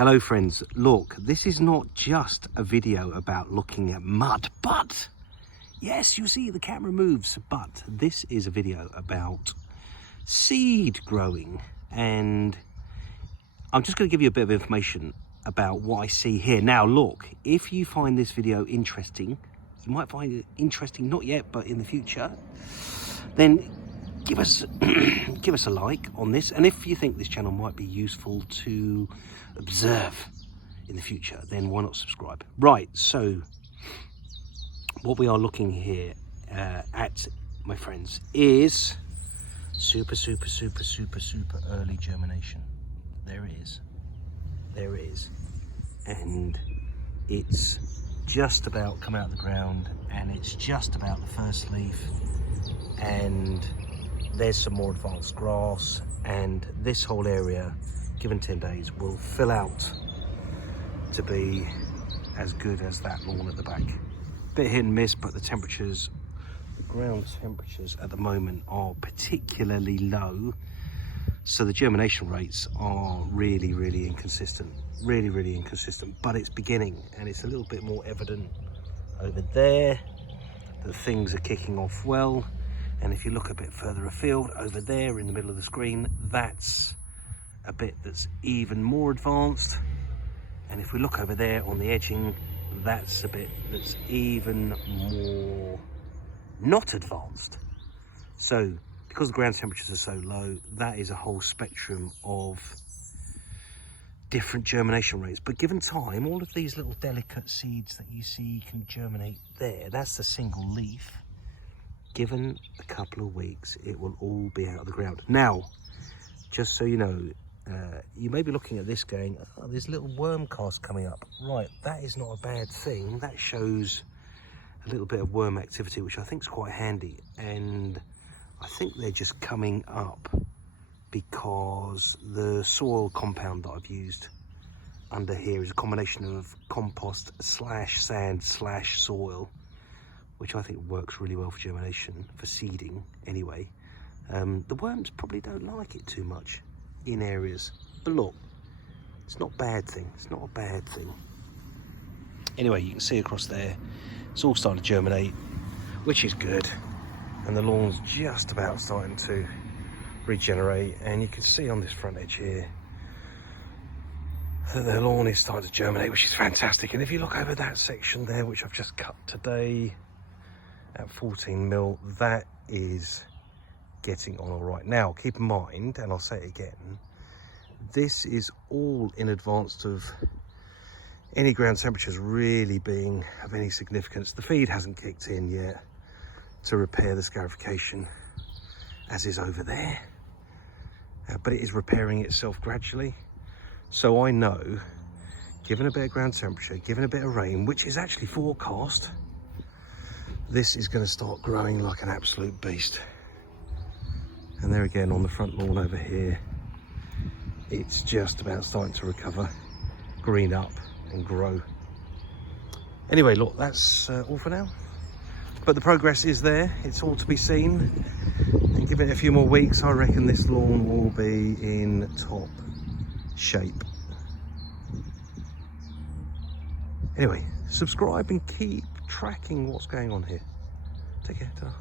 Hello friends, look, this is not just a video about looking at mud, but yes, you see the camera moves, but this is a video about seed growing, and I'm just going to give you a bit of information about what I see here. Now look, if you find this video interesting, you might find it interesting, not yet, but in the future, then give us a like on this, and if you think this channel might be useful to observe in the future, then why not subscribe? Right, so what we are looking here at, my friends, is super early germination. There it is, and it's just about come out of the ground, and it's just about the first leaf, and there's some more advanced grass, and this whole area, given 10 days, will fill out to be as good as that lawn at the back. Bit hit and miss, but the temperatures, the ground temperatures at the moment are particularly low, so the germination rates are really inconsistent, really inconsistent, but it's beginning, and it's a little bit more evident over there that things are kicking off well. And if you look a bit further afield, over there in the middle of the screen, that's a bit that's even more advanced. And if we look over there on the edging, that's a bit that's even more not advanced. So because the ground temperatures are so low, that is a whole spectrum of different germination rates. But given time, all of these little delicate seeds that you see can germinate there. That's the single leaf. Given a couple of weeks, it will all be out of the ground. Now, just so you know, you may be looking at this going, oh, there's little worm casts coming up. Right, that is not a bad thing. That shows a little bit of worm activity, which I think is quite handy. And I think they're just coming up because the soil compound that I've used under here is a combination of compost slash sand slash soil, which I think works really well for germination, for seeding anyway. The worms probably don't like it too much in areas, but look, it's not a bad thing. It's not a bad thing. Anyway, you can see across there, it's all starting to germinate, which is good. And the lawn's just about starting to regenerate. And you can see on this front edge here that the lawn is starting to germinate, which is fantastic. And if you look over that section there, which I've just cut today, at 14 mil, that is getting on all right. Now keep in mind, and I'll say it again, this is all in advance of any ground temperatures really being of any significance. The feed hasn't kicked in yet to repair the scarification, as is over there, but it is repairing itself gradually. So I know, given a bit of ground temperature, given a bit of rain, which is actually forecast, this is going to start growing like an absolute beast. And there again on the front lawn over here, it's just about starting to recover, green up and grow. Anyway, look, that's all for now. But the progress is there, it's all to be seen. And give it a few more weeks, I reckon this lawn will be in top shape. Anyway, subscribe and keep tracking what's going on here. Take care. Ta-ra.